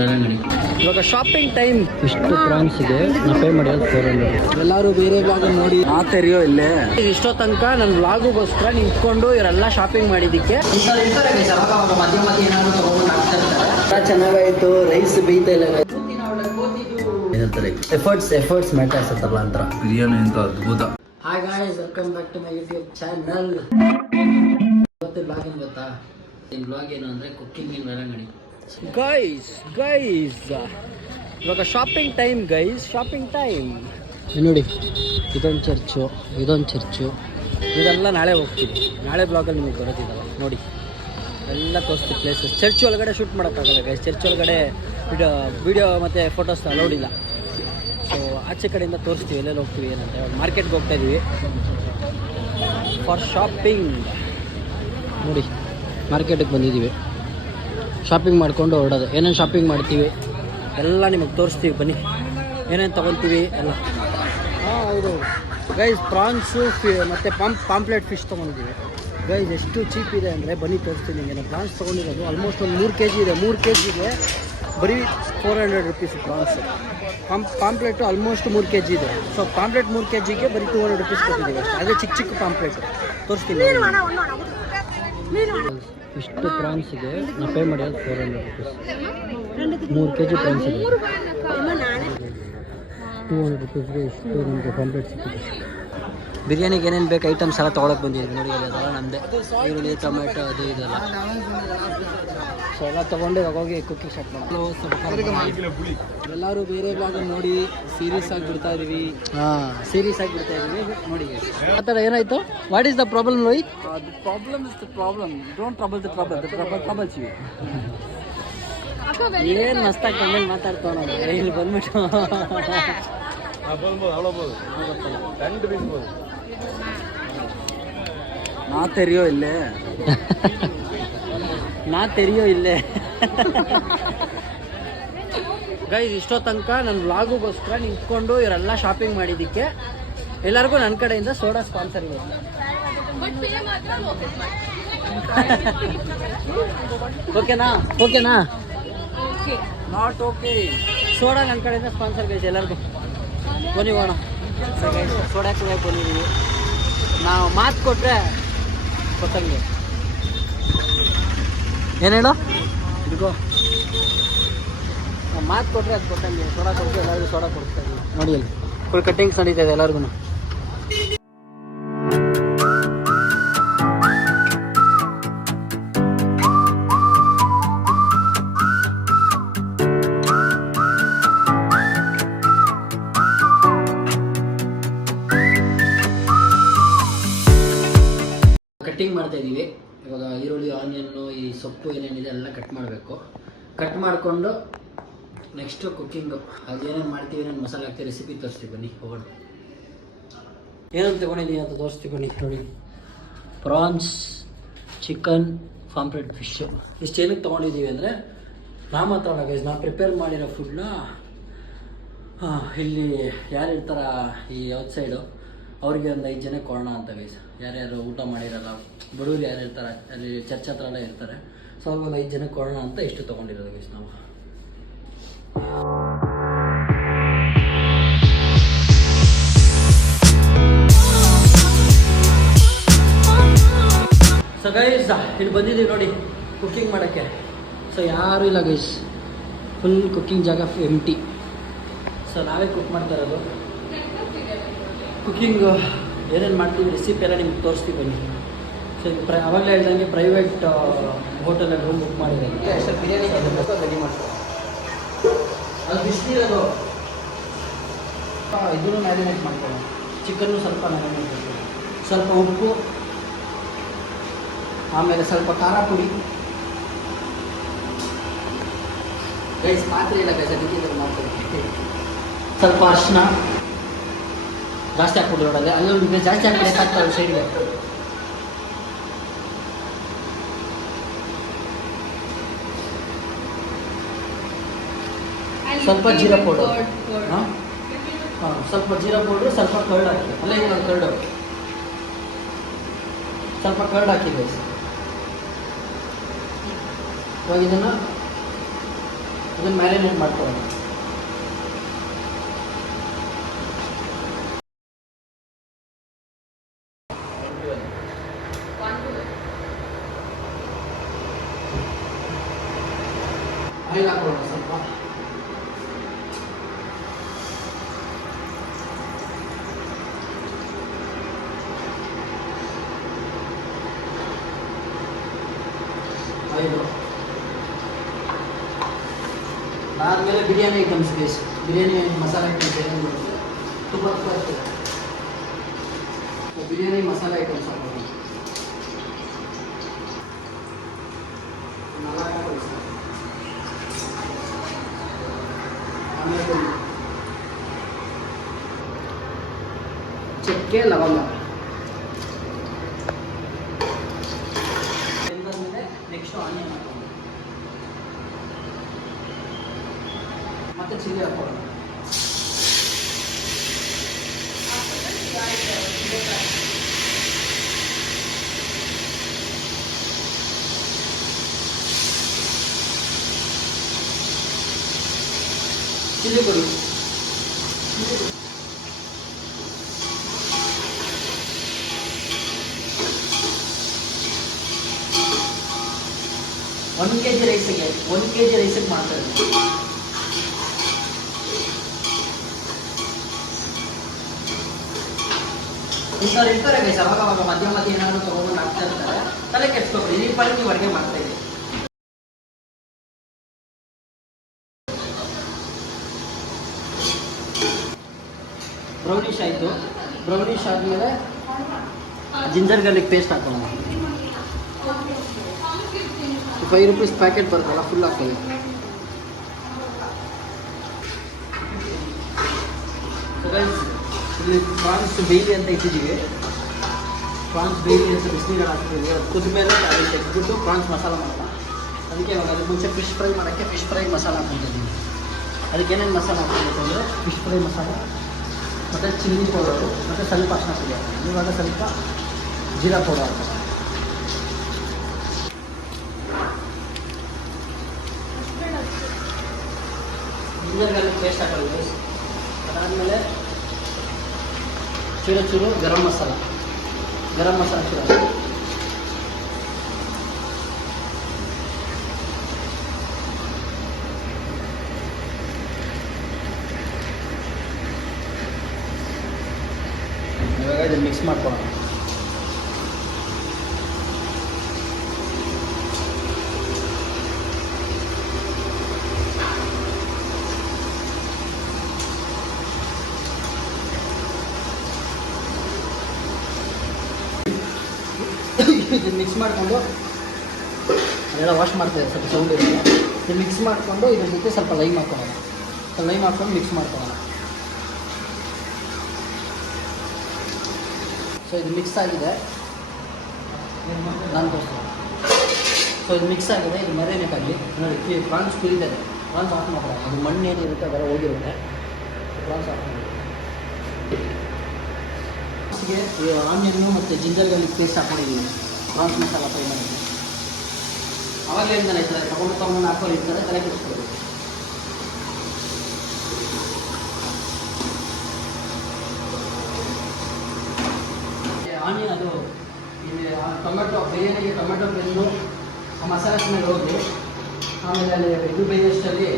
ಮೆರವಣಿಗೆ. ಇವಾಗ shopping time. ಇಷ್ಟು ಪ್ರಾನ್ಸ್ ಇದೆ, ನಾ ಪೇ ಮಾಡಿರೋದು 400. ಎಲ್ಲರೂ ಬೇರೆ ಬ್ಲಾಗ್ ನೋಡಿ ಮಾತೆರಿಯೋ ಇಲ್ಲೇ. ಇಷ್ಟೋ ತನಕ ನನ್ನ ಬ್ಲಾಗುಗೋಸ್ಕರ ನಿಂತ್ಕೊಂಡು ಇವರೆಲ್ಲ ಶಾಪಿಂಗ್ ಮಾಡಿದ್ದಕ್ಕೆ ಮಧ್ಯ ಮಧ್ಯ ಏನಾದ್ರು ತಗೊಂಡು ಆಗ್ತಾ ಇರ್ತಾರೆ. ಚೆನ್ನಾಗಾಯ್ತು. ರೈಸ್ ಬೇಯ್ತಾ ಇಲ್ಲ. ಎಫರ್ಟ್ಸ್ ಮ್ಯಾಟರ್ ಅನ್ಸುತ್ತಲ್ಲ ಅಂತ. ಬಿರಿಯಾನಿ ಅಂತ ಅದ್ಭುತ. Hi guys, welcome back to my YouTube channel. ಇವತ್ತು ಬ್ಲಾಗ್ ಏನು ಗೊತ್ತಾ? ಈ ಬ್ಲಾಗ್ ಏನು ಅಂದರೆ ಕುಕ್ಕಿಂಗ್ ಇನ್ ಮೆರವಣಿಗೆ. ಗೈಸ್ ಇವಾಗ ಶಾಪಿಂಗ್ ಟೈಮ್ ಶಾಪಿಂಗ್ ಟೈಮ್. ನೋಡಿ, ಇದೊಂದು ಚರ್ಚು ಇದೆಲ್ಲ ನಾಳೆ ಹೋಗ್ತೀವಿ. ನಾಳೆ ಬ್ಲಾಗಲ್ಲಿ ನಿಮಗೆ ಬರೋದಿದ್ದಾವೆ ನೋಡಿ, ಎಲ್ಲ ತೋರಿಸ್ತೀವಿ ಪ್ಲೇಸಸ್. ಚರ್ಚ್ ಒಳಗಡೆ ಶೂಟ್ ಮಾಡೋಕ್ಕಾಗಲ್ಲ ಗೈಸ್. ಚರ್ಚ್ ಒಳಗಡೆ ವಿಡಿಯೋ ಮತ್ತು ಫೋಟೋಸ್ ಅಲೌಡ್ ಇಲ್ಲ. ಸೊ ಆಚೆ ಕಡೆಯಿಂದ ತೋರಿಸ್ತೀವಿ ಎಲ್ಲೆಲ್ಲಿ ಹೋಗ್ತೀವಿ ಏನಂತ. ಇವಾಗ ಮಾರ್ಕೆಟ್ಗೆ ಹೋಗ್ತಾ ಇದ್ದೀವಿ ಫಾರ್ ಶಾಪಿಂಗ್. ನೋಡಿ, ಮಾರ್ಕೆಟಿಗೆ ಬಂದಿದ್ದೀವಿ. ಶಾಪಿಂಗ್ ಮಾಡಿಕೊಂಡು ಹೊರಡೋದು. ಏನೇನು ಶಾಪಿಂಗ್ ಮಾಡ್ತೀವಿ ಎಲ್ಲ ನಿಮಗೆ ತೋರಿಸ್ತೀವಿ, ಬನ್ನಿ. ಏನೇನು ತೊಗೊತೀವಿ ಎಲ್ಲ. ಹೌದು ಗೈಸ್, ಪ್ರಾನ್ಸು ಮತ್ತು ಪಾಂಪ್ಲೆಟ್ ಫಿಶ್ ತೊಗೊಂಡಿದ್ದೀವಿ ಗೈಸ್. ಎಷ್ಟು ಚೀಪ್ ಇದೆ ಅಂದರೆ ಬನ್ನಿ ತೋರಿಸ್ತೀನಿ ನಿಮಗೆ. ನಾವು ಪ್ರಾನ್ಸ್ ತೊಗೊಂಡಿರೋದು ಆಲ್ಮೋಸ್ಟ್ ಒಂದು 3 kg ಇದೆ. 3 kgಗೆ ಬರೀ 400 rupees prawns. Pomfret almost 3 kg ಇದೆ. ಸೊ ಪಾಂಪ್ಲೆಟ್ 3 kgಗೆ ಬರೀ 200 rupees ಕೊಟ್ಟಿದ್ದೀವಿ ಅಷ್ಟೇ. ಅದೇ ಚಿಕ್ಕ ಪಾಂಪ್ಲೆಟು ತೋರಿಸ್ತೀನಿ. ಇಷ್ಟು ಪ್ರಾನ್ಸ್ ಇದೆ, ನಾವು ಪೇ ಮಾಡಿರೋದು 400 rupees. 3 kg ಪ್ರಾನ್ಸ್ ಇದೆ. 200 rupeesಗೆ ಇಷ್ಟು ನಮಗೆ ಪಾಂಪ್ಲೆಟ್ ಸಿಕ್ಕಿದೆ. ಬಿರಿಯಾನಿಗೆ ಏನೇನು ಬೇಕು ಐಟಮ್ಸ್ ಎಲ್ಲ ತೊಗೊಳಕ್ಕೆ ಬಂದಿದ್ದೀವಿ ನೋಡಿ. ಅದೆಲ್ಲ ನಮ್ಮದೇ. ಈರುಳ್ಳಿ, ಟೊಮೆಟೊ, ಅದು ಇದೆಲ್ಲ. ಸೊ ಎಲ್ಲ ತೊಗೊಂಡು ಇವಾಗ ಹೋಗಿ ಕುಕ್ಕಿಂಗ್ ಸ್ಟಾರ್ಟ್ ಮಾಡಿ. ಎಲ್ಲರೂ ಬೇರೆ ಬ್ಲಾಗಲ್ಲಿ ನೋಡಿ ಸೀರಿಯಸ್ ಆಗಿ ಬಿಡ್ತಾ ಇದೀವಿ. ನೋಡಿ. ಆ ಥರ ಏನಾಯಿತು? What is the problem Lohith? The problem is the problem. Don't trouble the troubles you. ಏನು ಮಸ್ತಾಗಿ ಬಂದಲ್ಲಿ ಮಾತಾಡ್ತಾವ ನಾವು. ಇಲ್ಲಿ ಬಂದ್ಬಿಟ್ಟು ನಾ ತೆರಿಯೋ ಇಲ್ಲೇ ಗೈಸ್. ಇಷ್ಟೋ ತನಕ ನನ್ನ ವ್ಲಾಗುಗೋಸ್ಕರ ನಿಂತ್ಕೊಂಡು ಇವರೆಲ್ಲ ಶಾಪಿಂಗ್ ಮಾಡಿದ್ದಕ್ಕೆ ಎಲ್ಲರಿಗೂ ನನ್ನ ಕಡೆಯಿಂದ ಸೋಡಾ ಸ್ಪಾನ್ಸರ್ ಇದೆ. ಓಕೆನಾ? Not okay. ಸೋಡಾ ನನ್ನ ಕಡೆಯಿಂದ ಸ್ಪಾನ್ಸರ್ ಗೈಸ್. ಎಲ್ಲರಿಗೂ ಬನ್ನಿ ಹೋಗೋಣ. ಸೋಡಾ ಕುಡಿಯೋಕೆ ಬಂದಿದ್ದೀವಿ ನಾವು. ಮಾತು ಕೊಟ್ಟರೆ ಕೊಟ್ಟಂಗೆ. ಏನು ಹೇಳೋ ಇದ್ಕೋ, ನಾವು ಮಾತು ಕೊಟ್ಟರೆ ಅದು ಕೊಟ್ಟಂಗೆ. ಸೋಡಾ ಕೊಡ್ತೀವಿ, ಎಲ್ಲರಿಗೂ ಸೋಡಾ ಕೊಡ್ತಾ ಇದ್ದೀವಿ ನೋಡಿ. ಅಲ್ಲಿ ಫುಲ್ ಕಟ್ಟಿಂಗ್ಸ್ ನಡೀತಾ ಇದೆ ಎಲ್ಲರಿಗೂ. ಕಟ್ಟಿಂಗ್ ಮಾಡ್ತಾ ಇದ್ದೀವಿ ಇವಾಗ. ಈರುಳ್ಳಿ, ಆನಿಯನ್ನು, ಈ ಸೊಪ್ಪು ಏನೇನಿದೆ ಎಲ್ಲ ಕಟ್ ಮಾಡಬೇಕು. ಕಟ್ ಮಾಡಿಕೊಂಡು ನೆಕ್ಸ್ಟು ಕುಕ್ಕಿಂಗು. ಅದು ಏನೇನು ಮಾಡ್ತೀವಿ, ಏನೇನು ಮಸಾಲೆ ಹಾಕ್ತೀವಿ, ರೆಸಿಪಿ ತೋರಿಸ್ತೀವಿ ಬನ್ನಿ ಹೋಗೋಣ. ಏನೇನು ತೊಗೊಂಡಿದ್ದೀವಿ ಅಂತ ತೋರಿಸ್ತೀವಿ ಬನ್ನಿ ನೋಡಿ. Prawns, chicken, pomfret fish. ಇಷ್ಟು ಏನಕ್ಕೆ ತೊಗೊಂಡಿದ್ದೀವಿ ಅಂದರೆ ನಾ ಮಾತಾಡೋ ಗೈಸ್, ನಾವು ಪ್ರಿಪೇರ್ ಮಾಡಿರೋ ಫುಡ್ನ ಇಲ್ಲಿ ಯಾರು ಇರ್ತಾರ ಈ ಔಟ್ಸೈಡು ಅವ್ರಿಗೆ ಒಂದು 5 ಜನಕ್ಕೆ ಕೊಡೋಣ ಅಂತ ಗೈಸ್. ಯಾರ್ಯಾರು ಊಟ ಮಾಡಿರಲ್ಲ, ಬಡವರು ಯಾರು ಇರ್ತಾರೆ ಅಲ್ಲಿ ಚರ್ಚ್ ಹತ್ರ ಎಲ್ಲ ಇರ್ತಾರೆ. ಸೊ ಅವ್ರಿಗೆ ಒಂದು 5 ಜನಕ್ಕೆ ಕೊಡೋಣ ಅಂತ ಇಷ್ಟು ತೊಗೊಂಡಿರೋದು ಗೈಸ್ ನಾವು. ಸೊ ಗೈಸ್, ಇಲ್ಲಿ ಬಂದಿದ್ದೀವಿ ನೋಡಿ ಕುಕ್ಕಿಂಗ್ ಮಾಡೋಕ್ಕೆ. ಸೊ ಯಾರೂ ಇಲ್ಲ ಗೈಸ್, ಫುಲ್ ಕುಕ್ಕಿಂಗ್ ಜಾಗ ಎಂಟಿ. ಸೊ ನಾವೇ ಕುಕ್ ಮಾಡ್ತಾ ಇರೋದು. ಕುಕ್ಕಿಂಗ್ ಏನೇನು ಮಾಡ್ತೀವಿ, ರೆಸಿಪಿ ಎಲ್ಲ ನಿಮ್ಗೆ ತೋರಿಸ್ತೀವಿ ಬನ್ನಿ. ಸೊ ಅವಾಗಲೇ ಹೇಳ್ದಂಗೆ ಪ್ರೈವೇಟ್ ಹೋಟೆಲಲ್ಲಿ ರೂಮ್ ಬುಕ್ ಮಾಡಿದ್ರೆ ಅಷ್ಟೇ. ಬಿರಿಯಾನಿ ರೆಡಿ ಮಾಡ್ತೀವಿ. ಅದು ಬಿಸಿಲಿರೋದು. ಇದನ್ನು ಮ್ಯಾರಿನೇಟ್ ಮಾಡ್ಕೊಳ್ಳೋಣ. ಚಿಕನ್ನು ಸ್ವಲ್ಪ ಮ್ಯಾರಿನೇಟ್ ಮಾಡ್ತೀವಿ. ಸ್ವಲ್ಪ ಉಪ್ಪು, ಆಮೇಲೆ ಸ್ವಲ್ಪ ಖಾರ ಪುಡಿ ಗೈಸ್. ಮಾತ್ರ ಇಲ್ಲ ಗೈಸ್, ಅದಕ್ಕೆ ಮಾಡ್ತೀವಿ. ಸ್ವಲ್ಪ ಅರಿಶಿನ ಜಾಸ್ತಿ ಹಾಕ್ಬಿಟ್ಟು ನೋಡೋದು. ಅಲ್ಲೊಂದು ಜಾಸ್ತಿ ಹಾಕಿದ್ರೆ ಸಾಕ್ತಾರೆ ಸೈಡ್ಗೆ. ಸ್ವಲ್ಪ ಜೀರಾ ಪೌಡರ್. ಸ್ವಲ್ಪ ಜೀರಾ ಪೌಡ್ರು, ಸ್ವಲ್ಪ ಕರ್ಡ್ ಹಾಕಿ. ಅಲ್ಲೇ ಇನ್ನೊಂದು ಕರ್ಡ್ ಸ್ವಲ್ಪ ಕರ್ಡ್ ಹಾಕಿದೆ. ಇವಾಗ ಇದನ್ನು ಇದನ್ನು ಮ್ಯಾರಿನೇಟ್ ಮಾಡ್ಕೊಳ್ಳೋಣ. ಆಯಿಲ್ ಹಾಕೊಳ್ಳೋಣ ಸ್ವಲ್ಪ. ಆಯಿಲು ಅದಾದಮೇಲೆ ಬಿರಿಯಾನಿ ಐಟಮ್ಸ್ ಬೇಸ್, ಬಿರಿಯಾನಿ ಮಸಾಲೆ ಐಟಮ್ಸ್ ಏನೇನು ಬರುತ್ತೆ ತುಂಬ ಇರ್ತದೆ. ಬಿರಿಯಾನಿ ಮಸಾಲೆ ಐಟಮ್ಸ್ ಹಾಕೋಣ. ಆಮೇಲೆ ಚಕ್ಕೆ ಲವಂಗ. ಮೇಲೆ ನೆಕ್ಸ್ಟು ಆನಿಯನ್ ಹಾಕೋಣ, ಮತ್ತೆ ಚಿಲ್ಲಿ ಹಾಕೋಣ. ಚಿಲ್ಲಿ ಪುಡಿ, 1 kg ರೈಸಿಗೆ 1 kg ರೈಸಿಗೆ ಮಾಡ್ತಾರೆ. ಇಂಥವ್ರು ಇರ್ತಾರೆ ಗೈಸ್, ಅವಾಗ ಮಧ್ಯ ಏನಾದರೂ ತೊಗೊಂಡು ಹಾಕ್ತಾ ಇರ್ತಾರೆ. ತಲೆ ಕೆಡ್ಸ್ಕೊಬೇಡಿ, ಈ ಪಾಳಿ ನೀವು ಅಡುಗೆ ಮಾಡ್ತಾ ಇದ್ದೀವಿ. ಬ್ರೌನಿಷ್ ಆಯಿತು. ಬ್ರೌನಿಷ್ ಆದಮೇಲೆ ಜಿಂಜರ್ ಗಾರ್ಲಿಕ್ ಪೇಸ್ಟ್ ಹಾಕೋಣ. 5 ರೂಪೀಸ್ ಪ್ಯಾಕೆಟ್ ಬರುತ್ತಲ್ಲ, ಫುಲ್ ಹಾಕೊಳ್ಳಿ. ಇಲ್ಲಿ ಪ್ರಾನ್ಸ್ ಬೇಯ್ಲಿ ಅಂತ ಇಟ್ಟಿದ್ದೀವಿ. ಪ್ರಾನ್ಸ್ ಬೇಯ್ಲಿ ಅಂತ ಬಿಸಿನೀರು ಹಾಕ್ತೀವಿ. ಅದು ಕುದ್ಮೇಲೆ ಅದನ್ನು ತೆಗೆದ್ಬಿಟ್ಟು ಪ್ರಾನ್ಸ್ ಮಸಾಲ ಮಾಡೋಣ. ಅದಕ್ಕೆ ಇವಾಗ ಅದಕ್ಕೆ ಮುಂಚೆ ಫಿಶ್ ಫ್ರೈ ಮಾಡೋಕ್ಕೆ ಫಿಶ್ ಫ್ರೈ ಮಸಾಲ ಹಾಕ್ಕೊಂಡಿದ್ದೀವಿ. ಅದಕ್ಕೆ ಏನೇನು ಮಸಾಲ ಹಾಕ್ಬೇಕು ಅಂದರೆ ಫಿಶ್ ಫ್ರೈ ಮಸಾಲ ಮತ್ತು ಚಿಲ್ಲಿ ಪೌಡರು ಮತ್ತು ಸ್ವಲ್ಪ ಅರಿಶಿನ ಪುಡಿ ಹಾಕೋಣ. ಇವಾಗ ಸ್ವಲ್ಪ ಜೀರಾ ಪೌಡರ್ ಹಾಕೋಣ. ಜಿಂಜರ್ ಗಾರ್ಲಿಕ್ ಪೇಸ್ಟ್ ಹಾಕೊಳ್ಳಿ. ಅದಾದಮೇಲೆ ಚೂರು ಗರಂ ಮಸಾಲ ಚೂರು. ಇವಾಗ ಇದನ್ನು ಮಿಕ್ಸ್ ಮಾಡ್ಕೊಳ್ಳೋಣ. ಇದನ್ನು ಮಿಕ್ಸ್ ಮಾಡಿಕೊಂಡು ಅದೆಲ್ಲ ವಾಶ್ ಮಾಡ್ತಾಯಿದೆ, ಸ್ವಲ್ಪ ಸೌಂಡ್ ಇರುತ್ತೆ. ಇದು ಮಿಕ್ಸ್ ಮಾಡಿಕೊಂಡು ಇದ್ರ ಜೊತೆ ಸ್ವಲ್ಪ ಲೈಮ್ ಹಾಕೊಳ್ಳೋಣ. ಲೈಮ್ ಹಾಕ್ಕೊಂಡು ಮಿಕ್ಸ್ ಮಾಡ್ಕೊಳ್ಳೋಣ. ಸೊ ಇದು ಮಿಕ್ಸ್ ಆಗಿದೆ, ನಾನು ತೋರಿಸ್ತೀನಿ. ಸೊ ಇದು ಮಿಕ್ಸ್ ಆಗಿದೆ, ಇದು ಮ್ಯಾರಿನೇಟ್ ಆಗಲಿ. ನೋಡಿ ಪ್ರಾನ್ಸ್ ಕುರಿತಿದೆ, ಪ್ರಾನ್ಸ್ ಆಫ್ ಮಾಡೋಣ. ಅದು ಮಣ್ಣು ಏನಿರುತ್ತೆ ಅದೆಲ್ಲ ಹೋಗಿರುತ್ತೆ. ಪ್ರಾನ್ಸ್ ಆಫ್ ಮಾಡಿ ಆನಿಯನ್ನು ಮತ್ತು ಜಿಂಜರ್ ಗಾರ್ಲಿಕ್ ಪೇಸ್ಟ್ ಹಾಕೊಂಡಿದ್ದೀವಿ ಪ್ರಾನ್ಸ್ ಮಸಾಲ ಫ್ರೈ ಮಾಡಿದ್ವಿ. ಅವಾಗಲೇ ಹೇಳ್ತಾನೆ ಇರ್ತಾರೆ, ತಗೊಂಡು ಹಾಕೋರು ಇರ್ತಾರೆ, ತಲೆ ಕೆಡಿಸ್ಕೊಳ್ಬೇಕು. ಆನಿಯನ್ ಅದು ಟೊಮೆಟೊ ಬಿರಿಯಾನಿಗೆ ಟೊಮೆಟೊ ಬೆಂದು ಆ ಮಸಾಲೆ ಸ್ಮೆಲ್ ಹೋಗಿ ಆಮೇಲೆ ಅಲ್ಲಿ ಇದು ಬೇಯಷ್ಟಲ್ಲಿ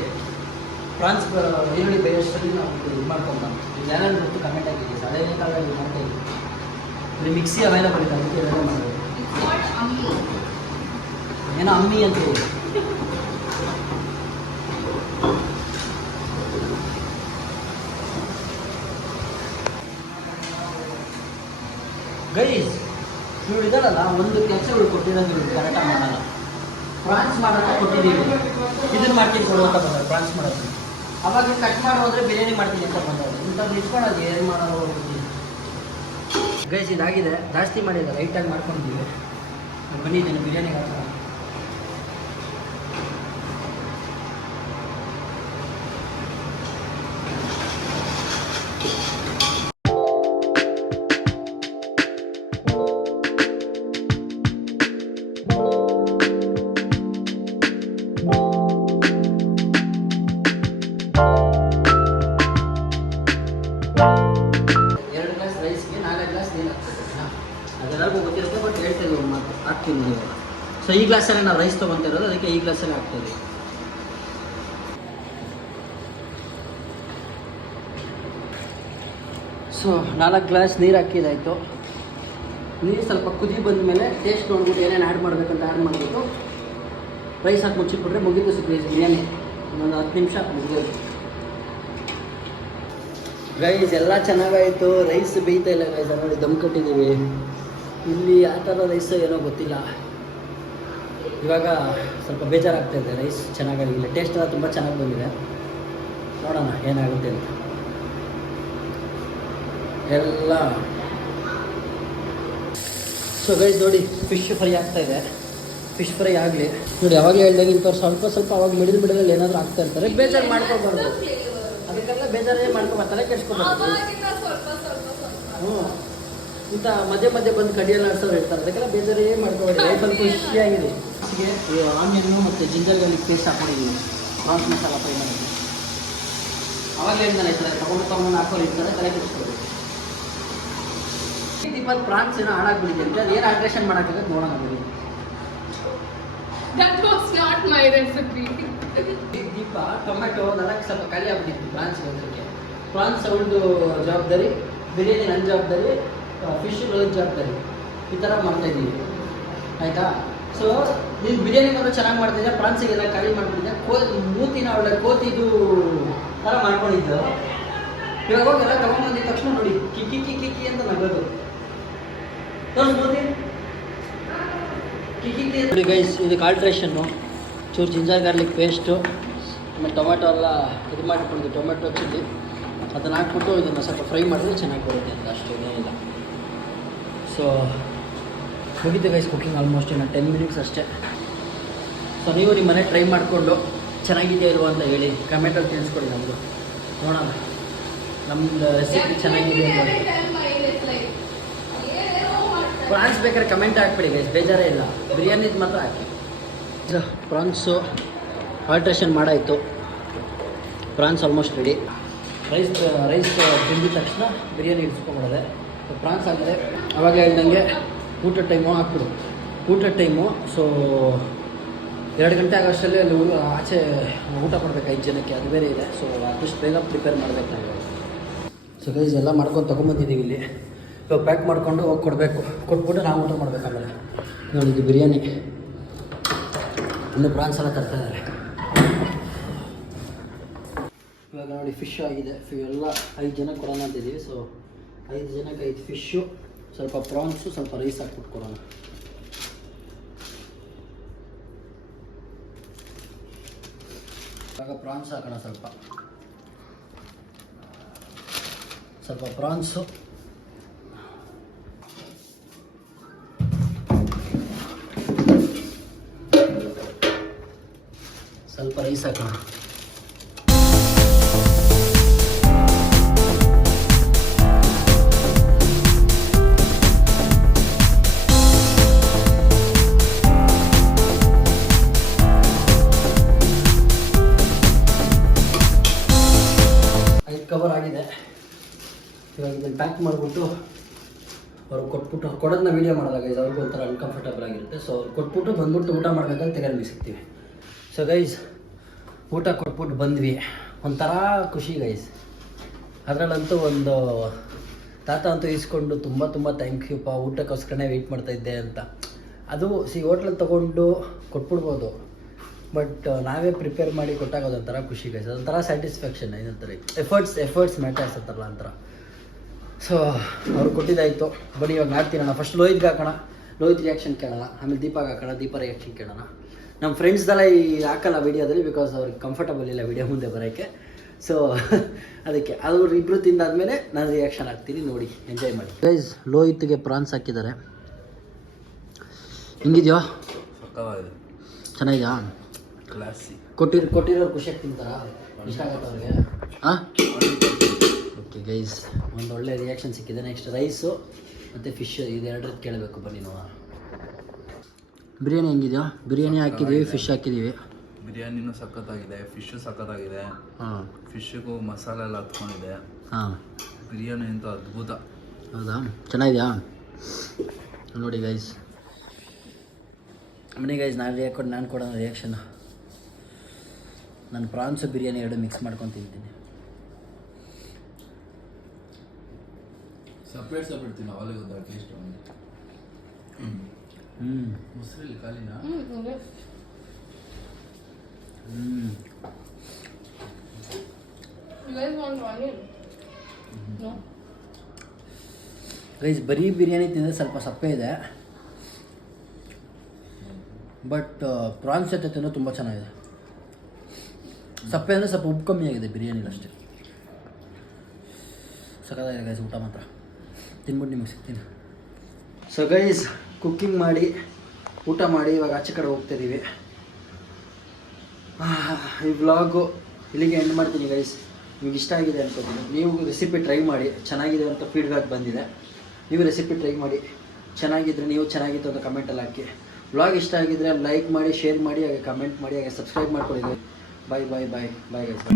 ಪ್ರಾನ್ಸ್ ಈರುಳ್ಳಿ ಬೇಯಷ್ಟಲ್ಲಿ ನಾವು ಇದು ಮಾಡ್ಕೊಂಬ. ಯಾರು ಗೊತ್ತು ಕಮೆಂಟ್ ಆಗಿದೆ, ಹಳೆಯ ಕಾಲದಲ್ಲಿ ಮಾಡ್ತಾ ಇದ್ದೀವಿ. ಇಲ್ಲಿ ಮಿಕ್ಸಿ ಅವೈಲಬಲ್ ಇದೆ, ಅದಕ್ಕೆ ಎಲ್ಲ ಮಾಡೋದು. ಏನೋ ಅಮ್ಮಿ ಅಂತ ಹೇಳಿ. ಗೈಸ್ ಇವ್ರು ಇದಾರಲ್ಲ, ಒಂದು ಕೆಲಸ ಇವ್ರು ಕೊಟ್ಟಿರೋದು ಕರೆಕ್ಟಾಗಿ ಮಾಡಲ್ಲ. ಪ್ರಾನ್ಸ್ ಮಾಡೋಕ್ಕೆ ಕೊಟ್ಟಿದ್ದೀವಿ, ಇದನ್ನು ಮಾಡ್ತೀನಿ ಕೊಡು ಅಂತ ಬಂದರು ಪ್ರಾನ್ಸ್ ಮಾಡೋದು. ಅವಾಗ ಕಟ್ ಮಾಡೋ ಅಂದರೆ ಬಿರಿಯಾನಿ ಮಾಡ್ತೀನಿ ಅಂತ ಬಂದವರು. ಇಂಥದ್ದು ಇಟ್ಕೊಳ್ಳೋದು ಏನು ಮಾಡೋದು ಗೈಸ್. ಇದಾಗಿದೆ, ಜಾಸ್ತಿ ಮಾಡಿಲ್ಲ, ಲೈಟಾಗಿ ಮಾಡ್ಕೊಂಡಿದ್ದೀವಿ. ಬಂದಿದ್ದೀನಿ ಬಿರಿಯಾನಿಗೆ ಹಾಕೋಣ. ಹಾಕ್ತೀನಿ ನೀವು. ಸೊ ಈ ಗ್ಲಾಸಲ್ಲೇ ನಾವು ರೈಸ್ ತೊಗೊತಿರೋದು, ಅದಕ್ಕೆ ಈ ಗ್ಲಾಸಲ್ಲೇ ಹಾಕ್ತೀವಿ. ಸೊ 4 ಗ್ಲಾಸ್ ನೀರು ಹಾಕಿದಾಯಿತು. ನೀರು ಸ್ವಲ್ಪ ಕುದಿ ಬಂದ ಮೇಲೆ ಟೇಸ್ಟ್ ನೋಡ್ಬಿಟ್ಟು ಏನೇನು ಆ್ಯಡ್ ಮಾಡಬೇಕಂತ ಆ್ಯಡ್ ಮಾಡಿಬಿಟ್ಟು ರೈಸ್ ಹಾಕಿ ಮುಚ್ಚಿಟ್ಬಿಟ್ರೆ ಮುಗಿದು ಸಿಗ್ತದೆ ಬಿರಿಯಾನಿ. ಇನ್ನೊಂದು 10 ನಿಮಿಷ ಮುಗಿಯೋದು. ಗೈಸ್ ಎಲ್ಲ ಚೆನ್ನಾಗಾಯಿತು. ರೈಸ್ ಬೇಯ್ತಾ ಇಲ್ಲ ಗೈಸ್, ನೋಡಿ ದಮ್ ಕಟ್ಟಿದ್ದೀವಿ. ಇಲ್ಲಿ ಆ ಥರ ರೈಸ್ ಏನೋ ಗೊತ್ತಿಲ್ಲ. ಇವಾಗ ಸ್ವಲ್ಪ ಬೇಜಾರಾಗ್ತಾಯಿದೆ, ರೈಸ್ ಚೆನ್ನಾಗಾಗಿಲ್ಲ. ಟೇಸ್ಟ್ ಎಲ್ಲ ತುಂಬ ಚೆನ್ನಾಗಿ ಬಂದಿದೆ. ನೋಡೋಣ ಏನಾಗುತ್ತೆ ಅಂತ. ಎಲ್ಲ ಸೊ ಗೈಸ್ ನೋಡಿ ಫಿಶ್ ಫ್ರೈ ಆಗ್ತಾಯಿದೆ. ಫಿಶ್ ಫ್ರೈ ಆಗಲಿ ನೋಡಿ. ಯಾವಾಗಲೇ ಹೇಳ್ದಾಗ ಇಂಥವ್ರು ಸ್ವಲ್ಪ ಅವಾಗ ಮಿಡಲ್ ಏನಾದರೂ ಆಗ್ತಾ ಇರ್ತಾರೆ. ಬೇಜಾರು ಮಾಡ್ಕೊಬಾರ್ದು, ಅದಕ್ಕೆಲ್ಲ ಬೇಜಾರೇ ಮಾಡ್ಕೊಬಾರ್ದು, ತಲೆ ಕೆಡ್ಸ್ಕೊಬಾರ್ದು. ಇಂಥ ಮಧ್ಯೆ ಬಂದು ಕಡಿಯಲ್ಲಿ ಆಡ್ಸೋರು ಇರ್ತಾರೆ, ಅದಕ್ಕೆಲ್ಲ ಬೇಜಾರೇ ಮಾಡ್ಕೊಬಾರ್ದು. ಲೈಫಲ್ಲಿ ಖುಷಿಯಾಗಿದೆ. ಆನಿಯನ್ನು ಮತ್ತು ಜಿಂಜರ್ ಗಾರ್ಲಿಕ್ ಪೇಸ್ಟ್ ಹಾಕೊಂಡಿದ್ದೀನಿ ಪ್ರಾನ್ಸ್ ಮಸಾಲ ಫ್ರೈ ಮಾಡೋದು. ಅವಾಗ ಹೇಳಿದ್ನಲ್ಲ ಈ ಥರ ತೊಗೊಂಡು ಹಾಕೋರು ಇರ್ತಾರೆ, ತಲೆ ಕೆಡಿಸ್ಕೊಬೇಕು. ದೀಪದ ಪ್ರಾನ್ಸ್ ಏನೋ ಹಾಳಾಗ್ಬಿಟ್ಟಿದೆ ಅಂತ, ಅದು ಏನು ಆಲ್ಟ್ರೇಷನ್ ಮಾಡೋಕ್ಕಾಗತ್ತೆ ನೋಡೋಣ ಬಿಡಿ. That was not my recipe. Deepa tomato ಅದಕ್ಕೆ ಸ್ವಲ್ಪ ಖಾಲಿ ಆಗ್ಬಿಟ್ಟಿತ್ತು ಪ್ರಾನ್ಸ್ ಅದಕ್ಕೆ. ಪ್ರಾನ್ಸ್ ಅವಳದು ಜವಾಬ್ದಾರಿ, ಬಿರಿಯಾನಿ ನನ್ನ ಜವಾಬ್ದಾರಿ, ಫಿಶ್ ನನ್ನ ಜವಾಬ್ದಾರಿ. ಈ ಥರ ಮಾಡ್ತಾಯಿದ್ದೀವಿ ಆಯಿತಾ. ಸೊ ನೀನು ಬಿರಿಯಾನಿ ಮಾತ್ರ ಚೆನ್ನಾಗಿ ಮಾಡ್ತಿದ್ದೆ, ಪ್ರಾನ್ಸಿಗೆಲ್ಲ ಖಾಲಿ ಮಾಡ್ಬಿಟ್ಟಿದ್ದೆ. ಮೂತಿನ ಒಳ್ಳೆ ಕೋತಿದು ಥರ ಮಾಡ್ಕೊಂಡಿದ್ದು. ಇವಾಗ ಹೋಗಿ ಎಲ್ಲ ತೊಗೊಂಬಂದಿದ ತಕ್ಷಣ ನೋಡಿ ಕಿಕ್ಕಿ ಅಂತ ನಗೋದು. ತೋರಿಸ್ ಮೂತಿ ನೋಡಿ ಗೈಸ್. ಇದಕ್ಕೆ ಆಲ್ಟ್ರೇಷನ್ನು ಚೂರು ಜಿಂಜರ್ ಗಾರ್ಲಿಕ್ ಪೇಸ್ಟು ಆಮೇಲೆ ಟೊಮೆಟೊ ಎಲ್ಲ ಇದು ಮಾಡಿಕೊಂಡು ಟೊಮೆಟೊ ಚಿಲ್ಲಿ ಅದನ್ನು ಹಾಕ್ಬಿಟ್ಟು ಇದನ್ನು ಸ್ವಲ್ಪ ಫ್ರೈ ಮಾಡಿದ್ರೆ ಚೆನ್ನಾಗಿ ಬರುತ್ತೆ ಅಂತ, ಅಷ್ಟು ಏನಿಲ್ಲ. ಸೊ ಮುಗಿತು ಗೈಸ್ ಕುಕಿಂಗ್ ಆಲ್ಮೋಸ್ಟ್ ಇನ್ನು 10 ಮಿನಿಟ್ಸ್ ಅಷ್ಟೇ. ಸೊ ನೀವು ನಿಮ್ಮ ಮನೆ ಟ್ರೈ ಮಾಡಿಕೊಂಡು ಚೆನ್ನಾಗಿದೆಯಾ ಇಲ್ವೋ ಅಂತ ಹೇಳಿ ಕಮೆಂಟಲ್ಲಿ ತಿಳಿಸ್ಕೊಡಿ. ನಮ್ಮದು ನೋಡೋಣ ನಮ್ಮದು ರೆಸಿಪಿ ಚೆನ್ನಾಗಿದೆ ಪ್ರಾನ್ಸ್ ಬೇಕಾದ್ರೆ ಕಮೆಂಟ್ ಹಾಕ್ಬಿಡಿ ಗೈಸ್, ಬೇಜಾರೇ ಇಲ್ಲ. ಬಿರಿಯಾನಿದು ಮಾತ್ರ ಹಾಕಿ. ಪ್ರಾನ್ಸು ಆಲ್ಟ್ರೇಷನ್ ಮಾಡಾಯಿತು. Prawns almost ready. ರೈಸ್ ತಿಂದಿದ ತಕ್ಷಣ ಬಿರಿಯಾನಿ ಇಡ್ಸ್ಕೊಂಬಿಡೋದೆ. ಪ್ರಾನ್ಸ್ ಆಗಿದೆ. ಅವಾಗ ಹೇಳ್ದಂಗೆ ಊಟದ ಟೈಮು ಹಾಕ್ಬಿಡು. ಊಟದ ಟೈಮು ಸೊ 2 ಗಂಟೆ ಆಗೋಷ್ಟರಲ್ಲಿ ಅಲ್ಲಿ ಆಚೆ ಊಟ ಕೊಡಬೇಕು 5 ಜನಕ್ಕೆ, ಅದು ಬೇರೆ ಇದೆ. ಸೊ ಆದಷ್ಟು ಬೇಗ ಪ್ರಿಪೇರ್ ಮಾಡಬೇಕು ನಾವು. ಸೊ ಗೈಸ್ ಎಲ್ಲ ಮಾಡ್ಕೊಂಡು ತೊಗೊಂಬಂದಿದ್ದೀವಿ ಇಲ್ಲಿ. ಇವಾಗ ಪ್ಯಾಕ್ ಮಾಡಿಕೊಂಡು ಹೋಗಿ ಕೊಡಬೇಕು. ಕೊಟ್ಬಿಟ್ಟು ನಾವು ಊಟ ಮಾಡಬೇಕು. ಆಮೇಲೆ ನೋಡಿ ಇದು ಬಿರಿಯಾನಿ, ಇನ್ನು ಪ್ರಾನ್ಸ್ ಎಲ್ಲ ತರ್ತಾಯಿದ್ದಾರೆ. ಇವಾಗ ನೋಡಿ ಫಿಶ್ ಆಗಿದೆ. ಎಲ್ಲ 5 ಜನಕ್ಕೆ ಕೊಡೋಣ ಅಂತಿದ್ದೀವಿ. ಸೊ 5 ಜನಕ್ಕೆ 5 ಫಿಶ್ಶು, ಸ್ವಲ್ಪ ಪ್ರಾನ್ಸು, ಸ್ವಲ್ಪ ರೈಸ್ ಹಾಕ್ಬಿಟ್ಟು ಕೊಡೋಣ. ಇವಾಗ ಪ್ರಾನ್ಸ್ ಹಾಕೋಣ. ಸ್ವಲ್ಪ ಪ್ರಾನ್ಸು, ಸ್ವಲ್ಪ ರೈಸ್ ಹಾಕೋಣ. ಕವರ್ ಆಗಿದೆ. ಇವಾಗ ಇದನ್ನು ಪ್ಯಾಕ್ ಮಾಡಿಬಿಟ್ಟು ಅವ್ರಿಗೆ ಕೊಟ್ಬಿಟ್ಟು ಕೊಡೋದನ್ನ ವೀಡಿಯೋ ಮಾಡೋದಾಗ ಗೈಸ್ ಅವ್ರಿಗೂ ಒಂಥರ ಅನ್ಕಂಫರ್ಟಬಲ್ ಆಗಿರುತ್ತೆ. ಸೊ ಅವ್ರು ಕೊಟ್ಬಿಟ್ಟು ಬಂದ್ಬಿಟ್ಟು ಊಟ ಮಾಡ್ಬೇಕಂತ ತೆಗೆದು ಸಿಗ್ತೀವಿ. ಸೊ ಗೈಸ್ ಊಟ ಕೊಟ್ಬಿಟ್ಟು ಬಂದ್ವಿ. ಒಂಥರ ಖುಷಿ ಗೈಸ್. ಅದರಲ್ಲಂತೂ ಒಂದು ತಾತ ಅಂತೂ ಇಸ್ಕೊಂಡು ತುಂಬ ಥ್ಯಾಂಕ್ ಯು ಪಾ, ಊಟಕ್ಕೋಸ್ಕರನೇ ವೆಯ್ಟ್ ಮಾಡ್ತಾಯಿದ್ದೆ ಅಂತ. ಅದು ಹೋಟ್ಲಲ್ಲಿ ತೊಗೊಂಡು ಕೊಟ್ಬಿಡ್ಬೋದು, ಬಟ್ ನಾವೇ ಪ್ರಿಪೇರ್ ಮಾಡಿ ಕೊಟ್ಟಾಗ ಒಂಥರ ಖುಷಿ ಗೈಸ್. ಅದೊಂಥರ ಸ್ಯಾಟಿಸ್ಫ್ಯಾಕ್ಷನ್. ಏನಂತಾರೆ ಎಫರ್ಟ್ಸ್ ಮ್ಯಾಟರ್ಸ್ ಅಂತಾರಲ್ಲ ಒಂಥರ. ಸೊ ಅವ್ರು ಕೊಟ್ಟಿದ್ದಾಯಿತು. ಬನ್ನಿ ಇವಾಗ ಮಾಡ್ತೀನಣ್ಣ. ಫಸ್ಟ್ ಲೋಹಿತ್ಗೆ ಹಾಕೋಣ, ಲೋಹಿತ್ ರಿಯಾಕ್ಷನ್ ಕೇಳೋಣ. ಆಮೇಲೆ ದೀಪಾಗೆ ಹಾಕೋಣ, ದೀಪ ರಿಯಾಕ್ಷನ್ ಕೇಳೋಣ. ನಮ್ಮ ಫ್ರೆಂಡ್ಸ್ದೆಲ್ಲ ಈ ಹಾಕಲ್ಲ ವೀಡಿಯೋದಲ್ಲಿ, ಬಿಕಾಸ್ ಅವ್ರಿಗೆ ಕಂಫರ್ಟಬಲ್ ಇಲ್ಲ ವೀಡಿಯೋ ಮುಂದೆ ಬರೋಕ್ಕೆ. ಸೊ ಅದಕ್ಕೆ ಅವ್ರು ಇಬ್ಬರು ತಿಂದಾದ್ಮೇಲೆ ನಾನು ರಿಯಾಕ್ಷನ್ ಹಾಕ್ತೀನಿ, ನೋಡಿ ಎಂಜಾಯ್ ಮಾಡಿ ಗೈಸ್. ಲೋಹಿತ್ಗೆ ಪ್ರಾನ್ಸ್ ಹಾಕಿದ್ದಾರೆ. ಹಿಂಗಿದೆಯೋ? ಚೆನ್ನಾಗಿದೆಯಾ? ಕ್ಲಾಸಿ. ಕೊಟ್ಟಿರೋರು ಖುಷಿಯಾಗಿ ತಿಂತಾರಾ? ಇಷ್ಟ ಆಗುತ್ತೆ ಅವ್ರಿಗೆ? ಹಾಂ, ಓಕೆ ಗೈಸ್, ಒಂದು ಒಳ್ಳೆ ರಿಯಾಕ್ಷನ್ ಸಿಕ್ಕಿದೆ. ನೆಕ್ಸ್ಟ್ ರೈಸು ಮತ್ತು ಫಿಶ್ ಇದೆರಡರದ್ದು ಕೇಳಬೇಕು. ಬನ್ನಿ ನೋಡೋಣ. ಬಿರಿಯಾನಿ ಹೆಂಗಿದೆಯಾ? ಬಿರಿಯಾನಿ ಹಾಕಿದ್ದೀವಿ, ಫಿಶ್ ಹಾಕಿದ್ದೀವಿ. ಬಿರಿಯಾನಿನೂ ಸಖತ್ತಾಗಿದೆ, ಫಿಶ್ಶು ಸಖತ್ತಾಗಿದೆ. ಹಾಂ, ಫಿಶ್ಶಿಗೂ ಮಸಾಲೆ ಎಲ್ಲ ಹತ್ಕೊಂಡಿದೆ. ಹಾಂ, ಬಿರಿಯಾನಿ ಅಂತೂ ಅದ್ಭುತ. ಹೌದಾ? ಚೆನ್ನಾಗಿದೆಯಾ? ನೋಡಿ ಗೈಸ್, ಮನೆ ಗೈಸ್ ನಾನು ಕೊಡೋ ರಿಯಾಕ್ಷನ್, ನಾನು ಪ್ರಾನ್ಸು ಬಿರಿಯಾನಿ ಎರಡು ಮಿಕ್ಸ್ ಮಾಡ್ಕೊಂಡು ತಿಂತೀನಿ. ಸಪ್ರೇಟ್ ತಿನ್ನ ಅವಾಗಲೇ ಗೊತ್ತಾಗ ಟೇಸ್ಟ್. ಮೊಸರಲ್ಲಿ ಖಾಲಿನ You guys want onion? No. Guys ಬರೀ ಬಿರಿಯಾನಿ ತಿಂದರೆ ಸ್ವಲ್ಪ ಸಪ್ಪೆ ಇದೆ, ಬಟ್ ಪ್ರಾನ್ಸ್ ಜೊತೆ ತಿನ್ನೋ ತುಂಬ ಚೆನ್ನಾಗಿದೆ. ಸಪ್ಪೆ ಅಂದರೆ ಸ್ವಲ್ಪ ಉಪ್ಪು ಕಮ್ಮಿ ಆಗಿದೆ ಬಿರಿಯಾನಿಲಿ ಅಷ್ಟೇ. ಸಖತ್ತಾಗಿದೆ ಗೈಸ್, ಊಟ ಮಾತ್ರ ತಿನ್ಬಿಟ್ಟು ನಿಮಗೆ ಸಿಗ್ತೀನಿ. ಸೊ ಗೈಸ್ ಕುಕ್ಕಿಂಗ್ ಮಾಡಿ ಊಟ ಮಾಡಿ ಇವಾಗ ಆಚೆ ಕಡೆ ಹೋಗ್ತಾಯಿದ್ದೀವಿ. ಈ ವ್ಲಾಗು ಇಲ್ಲಿಗೆ ಎಂಡ್ ಮಾಡ್ತೀನಿ ಗೈಸ್. ನಿಮ್ಗೆ ಇಷ್ಟ ಆಗಿದೆ ಅನ್ಕೋತೀನಿ. ನೀವು ರೆಸಿಪಿ ಟ್ರೈ ಮಾಡಿ, ಚೆನ್ನಾಗಿದೆ ಅಂತ ಫೀಡ್ಬ್ಯಾಕ್ ಬಂದಿದೆ. ನೀವು ರೆಸಿಪಿ ಟ್ರೈ ಮಾಡಿ, ಚೆನ್ನಾಗಿದ್ದರೆ ನೀವು ಚೆನ್ನಾಗಿತ್ತು ಅಂತ ಕಮೆಂಟಲ್ಲಿ ಹಾಕಿ. ವ್ಲಾಗ್ ಇಷ್ಟ ಆಗಿದ್ದರೆ ಲೈಕ್ ಮಾಡಿ, ಶೇರ್ ಮಾಡಿ, ಹಾಗೆ ಕಮೆಂಟ್ ಮಾಡಿ, ಹಾಗೆ ಸಬ್ಸ್ಕ್ರೈಬ್ ಮಾಡ್ಕೊಳ್ಳಿ. ಬಾಯ್ ಬಾಯ್ ಬಾಯ್ ಬಾಯ್ ಗೈಸ್.